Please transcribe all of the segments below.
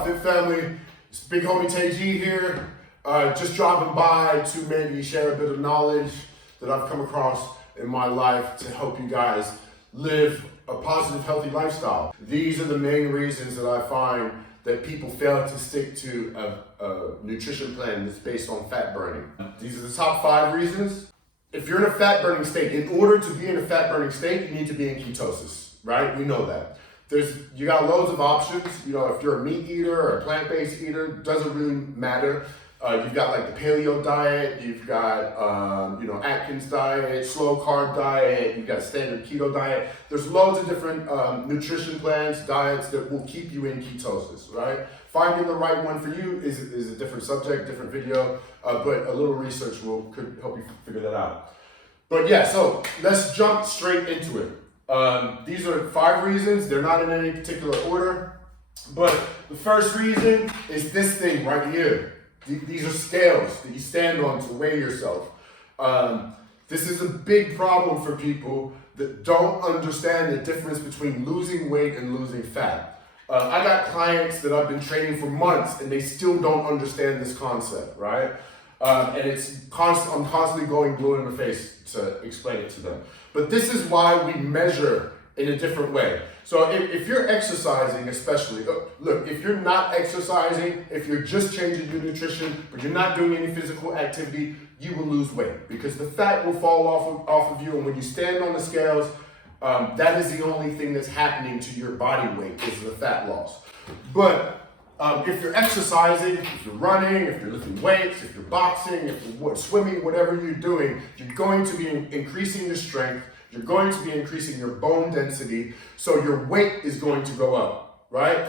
up, Fit Family? It's Big Homie TG here. Just dropping by to maybe share a bit of knowledge that I've come across in my life to help you guys live a positive, healthy lifestyle. These are the main reasons that I find that people fail to stick to a nutrition plan that's based on fat burning. These are the top 5 reasons. If you're in a fat burning state, in order to be in a fat burning state, you need to be in ketosis, right? We know that. You got loads of options. You know, if you're a meat eater or a plant-based eater, doesn't really matter. You've got like the paleo diet, you've got, Atkins diet, slow carb diet, you've got standard keto diet. There's loads of different nutrition plans, diets that will keep you in ketosis, right? Finding the right one for you is a different subject, different video, but a little research could help you figure that out. But yeah, so let's jump straight into it. These are 5 reasons. They're not in any particular order, but the first reason is this thing right here. These are scales that you stand on to weigh yourself. This is a big problem for people that don't understand the difference between losing weight and losing fat. I got clients that I've been training for months and they still don't understand this concept, right? And I'm constantly going blue in the face to explain it to them. But this is why we measure in a different way. So if you're exercising, especially, look, if you're not exercising, if you're just changing your nutrition, but you're not doing any physical activity, you will lose weight because the fat will fall off of you. And when you stand on the scales, that is the only thing that's happening to your body weight is the fat loss. But if you're exercising, if you're running, if you're lifting weights, if you're boxing, if you're swimming, whatever you're doing, you're going to be increasing your strength. You're going to be increasing your bone density, so your weight is going to go up, right?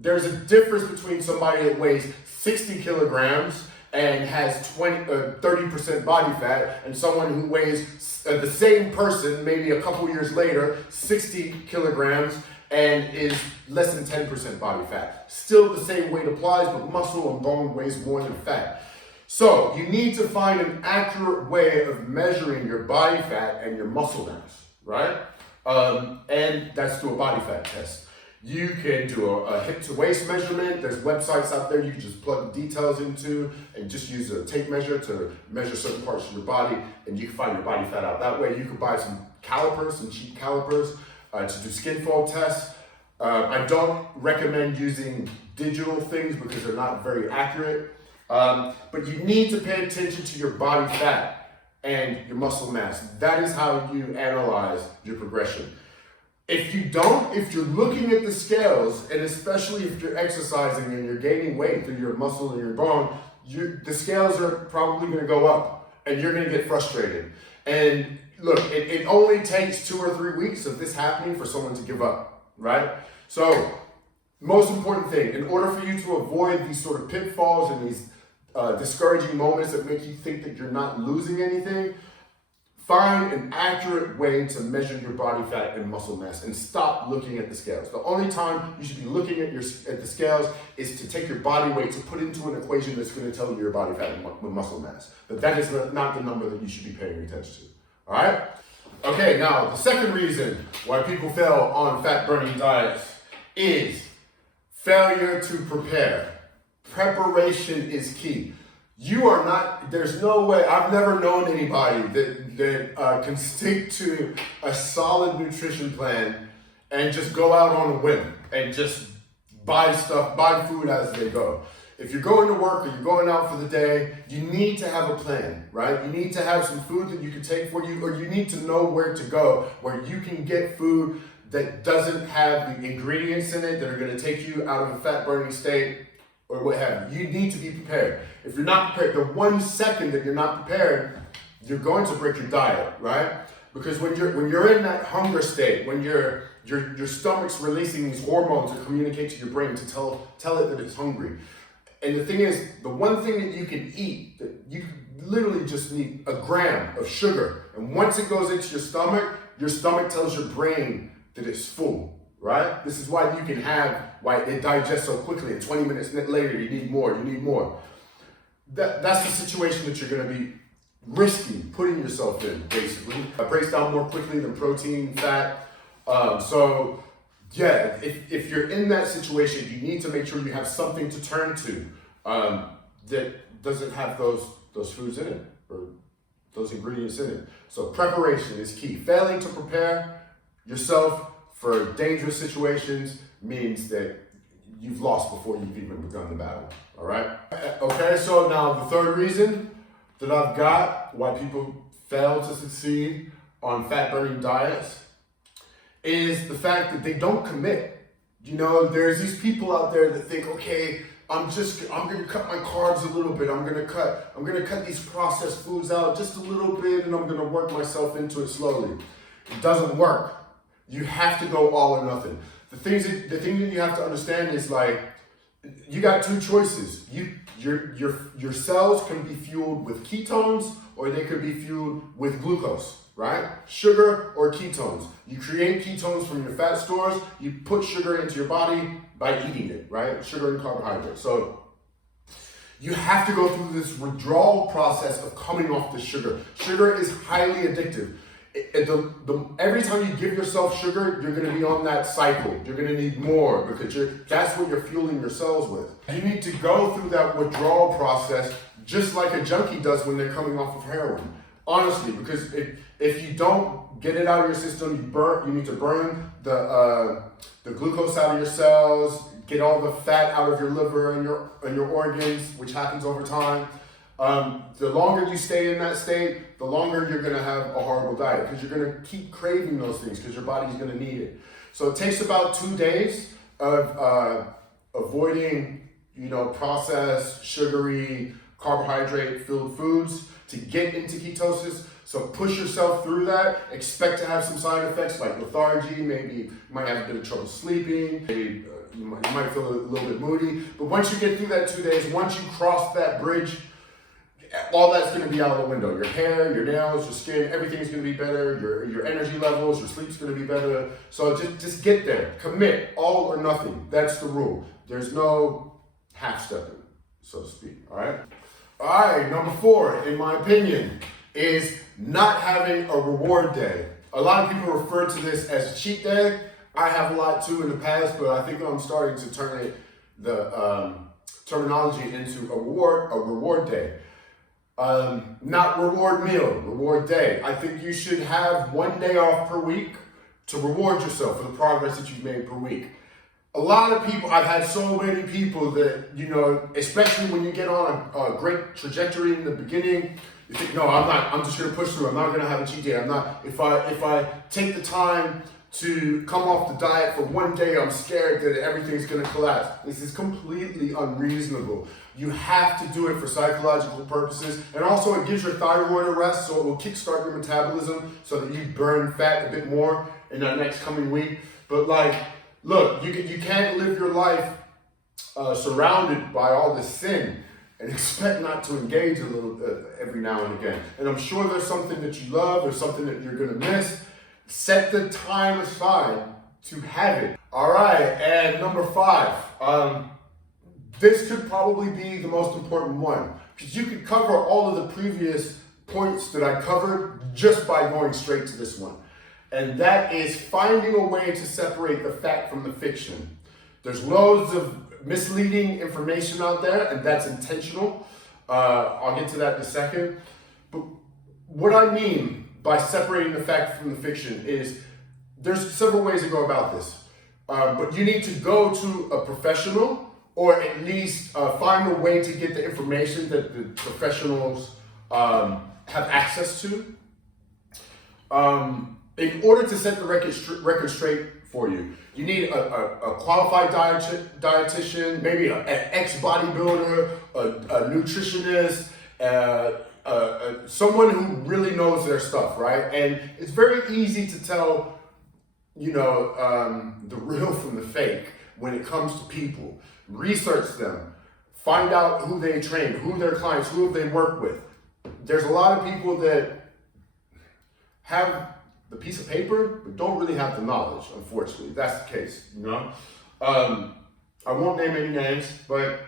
There's a difference between somebody that weighs 60 kilograms and has 30% body fat and someone who weighs the same person, maybe a couple years later, 60 kilograms and is less than 10% body fat. Still the same weight applies, but muscle and bone weighs more than fat. So you need to find an accurate way of measuring your body fat and your muscle mass, right? And that's through a body fat test. You can do a hip to waist measurement. There's websites out there you can just plug the details into and just use a tape measure to measure certain parts of your body, and you can find your body fat out that way. You can buy some calipers, some cheap calipers to do skin fold tests. I don't recommend using digital things because they're not very accurate. But you need to pay attention to your body fat and your muscle mass. That is how you analyze your progression. If you're looking at the scales, and especially if you're exercising and you're gaining weight through your muscle and your bone, the scales are probably going to go up and you're going to get frustrated. And look, it only takes 2 or 3 weeks of this happening for someone to give up, right? So, most important thing, in order for you to avoid these sort of pitfalls and these discouraging moments that make you think that you're not losing anything, find an accurate way to measure your body fat and muscle mass and stop looking at the scales. The only time you should be looking at the scales is to take your body weight to put into an equation that's going to tell you your body fat and muscle mass. But that is not the number that you should be paying attention to. All right? Okay, now the second reason why people fail on fat burning diets is failure to prepare. Preparation is key. There's no way, I've never known anybody that can stick to a solid nutrition plan and just go out on a whim and just buy food as they go. If you're going to work or you're going out for the day, you need to have a plan, right? You need to have some food that you can take for you, or you need to know where to go, where you can get food that doesn't have the ingredients in it that are going to take you out of a fat burning state or what have you. You need to be prepared. If you're not prepared, the 1 second that you're not prepared, you're going to break your diet, right? Because when you're in that hunger state, when your stomach's releasing these hormones that communicate to your brain to tell it that it's hungry. And the thing is, the one thing that you can eat, that you literally just need a gram of sugar. And once it goes into your stomach tells your brain that it's full, right? This is why why it digests so quickly. And 20 minutes later, you need more. That's the situation that you're going to be risking putting yourself in, basically. It breaks down more quickly than protein, fat. So yeah, if you're in that situation, you need to make sure you have something to turn to that doesn't have those foods in it or those ingredients in it. So preparation is key. Failing to prepare yourself for dangerous situations means that you've lost before you've even begun the battle. All right? Okay, so now the third reason that I've got why people fail to succeed on fat-burning diets is the fact that they don't commit. You know, there's these people out there that think, okay, I'm gonna cut my carbs a little bit. I'm gonna cut these processed foods out just a little bit, and I'm gonna work myself into it slowly. It doesn't work. You have to go all or nothing. The thing that you have to understand is, like, you got two choices. Your cells can be fueled with ketones, or they could be fueled with glucose, right? Sugar or ketones. You create ketones from your fat stores. You put sugar into your body by eating it, right? Sugar and carbohydrates. So you have to go through this withdrawal process of coming off the sugar. Sugar is highly addictive. Every time you give yourself sugar, you're going to be on that cycle. You're going to need more because that's what you're fueling your cells with. You need to go through that withdrawal process just like a junkie does when they're coming off of heroin. Honestly, because if you don't get it out of your system, you need to burn the glucose out of your cells, get all the fat out of your liver and your organs, which happens over time. The longer you stay in that state, the longer you're going to have a horrible diet because you're going to keep craving those things because your body's going to need it. So it takes about 2 days of avoiding, processed, sugary, carbohydrate-filled foods to get into ketosis. So push yourself through that. Expect to have some side effects like lethargy. Maybe you might have a bit of trouble sleeping. Maybe you might feel a little bit moody. But once you get through that 2 days, once you cross that bridge, all that's going to be out the window. Your hair, your nails, your skin, everything's going to be better. Your energy levels, your sleep's going to be better. So just get there. Commit. All or nothing. That's the rule. There's no half-stepping, so to speak. All right? All right, number 4, in my opinion, is not having a reward day. A lot of people refer to this as a cheat day. I have a lot too in the past, but I think I'm starting to turn the terminology into a reward day. Not reward meal, reward day. I think you should have 1 day off per week to reward yourself for the progress that you've made per week. A lot of people, I've had so many people that, especially when you get on a great trajectory in the beginning, you think, no, I'm just going to push through. I'm not going to have a cheat day. If I take the time to come off the diet for 1 day, I'm scared that everything's going to collapse. This is completely unreasonable. You have to do it for psychological purposes. And also it gives your thyroid a rest, so it will kickstart your metabolism so that you burn fat a bit more in that next coming week. But look, you can't live your life surrounded by all this sin and expect not to engage a little every now and again. And I'm sure there's something that you love or something that you're going to miss. Set the time aside to have it. All right, and number 5. This could probably be the most important one because you could cover all of the previous points that I covered just by going straight to this one. And that is finding a way to separate the fact from the fiction. There's loads of misleading information out there, and that's intentional. I'll get to that in a second. But what I mean by separating the fact from the fiction is there's several ways to go about this. But you need to go to a professional or at least find a way to get the information that the professionals have access to. In order to set the record straight for you, you need a qualified dietitian, maybe an ex-bodybuilder, a nutritionist, someone who really knows their stuff, right? And it's very easy to tell, the real from the fake when it comes to people. Research them, find out who they train, who their clients, who they work with. There's a lot of people that have the piece of paper, but don't really have the knowledge, unfortunately. That's the case, I won't name any names, but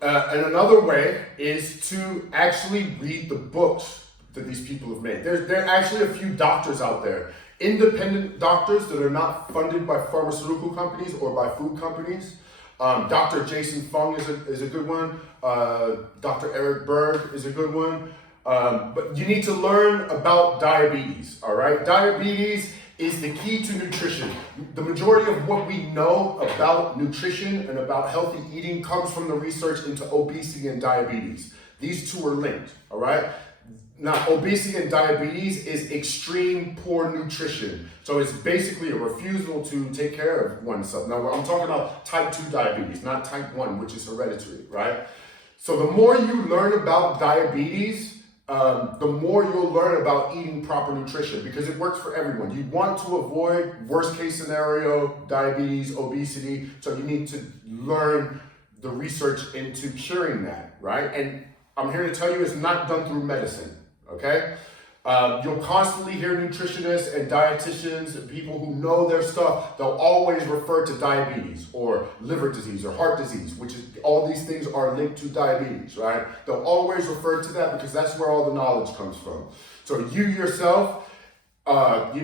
and another way is to actually read the books that these people have made. There are actually a few doctors out there Independent doctors that are not funded by pharmaceutical companies or by food companies. Dr. Jason Fung is a good one. Dr. Eric Berg is a good one. But you need to learn about diabetes, all right? Diabetes is the key to nutrition. The majority of what we know about nutrition and about healthy eating comes from the research into obesity and diabetes. These two are linked, all right? Now, obesity and diabetes is extreme poor nutrition. So it's basically a refusal to take care of oneself. Now, I'm talking about type 2 diabetes, not type 1, which is hereditary, right? So the more you learn about diabetes, the more you'll learn about eating proper nutrition, because it works for everyone. You want to avoid worst case scenario, diabetes, obesity. So you need to learn the research into curing that, right? And I'm here to tell you it's not done through medicine. Okay? You'll constantly hear nutritionists and dietitians and people who know their stuff. They'll always refer to diabetes or liver disease or heart disease, which is all these things are linked to diabetes, right? They'll always refer to that because that's where all the knowledge comes from. So you yourself, you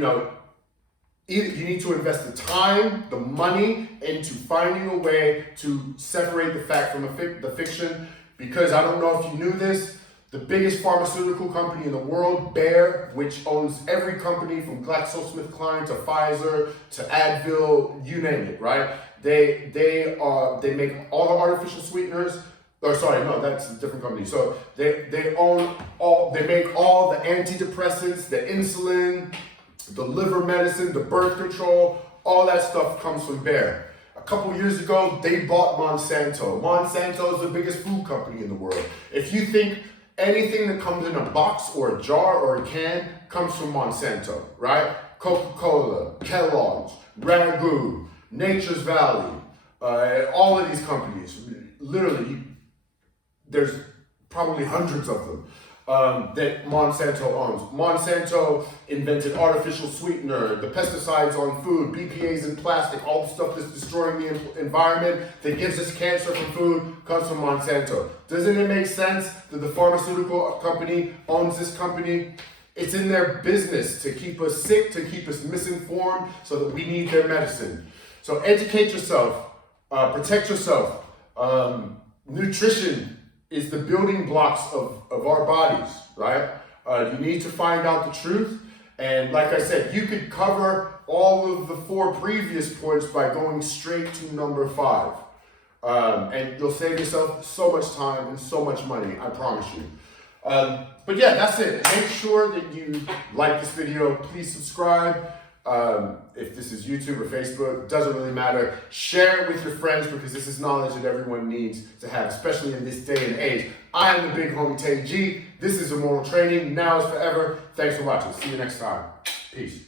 need to invest the time, the money into finding a way to separate the fact from the fiction, because I don't know if you knew this, the biggest pharmaceutical company in the world, Bayer, which owns every company from GlaxoSmithKline to Pfizer to Advil, you name it, right? They make all the artificial sweeteners. Or sorry, no, that's a different company. So they make all the antidepressants, the insulin, the liver medicine, the birth control, all that stuff comes from Bayer. A couple years ago, they bought Monsanto. Monsanto is the biggest food company in the world. If you think anything that comes in a box or a jar or a can comes from Monsanto, right? Coca-Cola, Kellogg's, Ragu, Nature's Valley, all of these companies, literally, there's probably hundreds of them that Monsanto owns. Monsanto invented artificial sweetener, the pesticides on food, BPAs in plastic, all the stuff that's destroying the environment, that gives us cancer from food, comes from Monsanto. Doesn't it make sense that the pharmaceutical company owns this company? It's in their business to keep us sick, to keep us misinformed, so that we need their medicine. So educate yourself, protect yourself. Nutrition is the building blocks of our bodies, right? You need to find out the truth. And like I said, you could cover all of the 4 previous points by going straight to number 5. And you'll save yourself so much time and so much money, I promise you. But yeah, that's it. Make sure that you like this video. Please subscribe. If this is YouTube or Facebook, doesn't really matter. Share it with your friends, because this is knowledge that everyone needs to have, especially in this day and age. I am the big homie Tay G. This is Immortal Training. Now is forever. Thanks for watching. See you next time. Peace.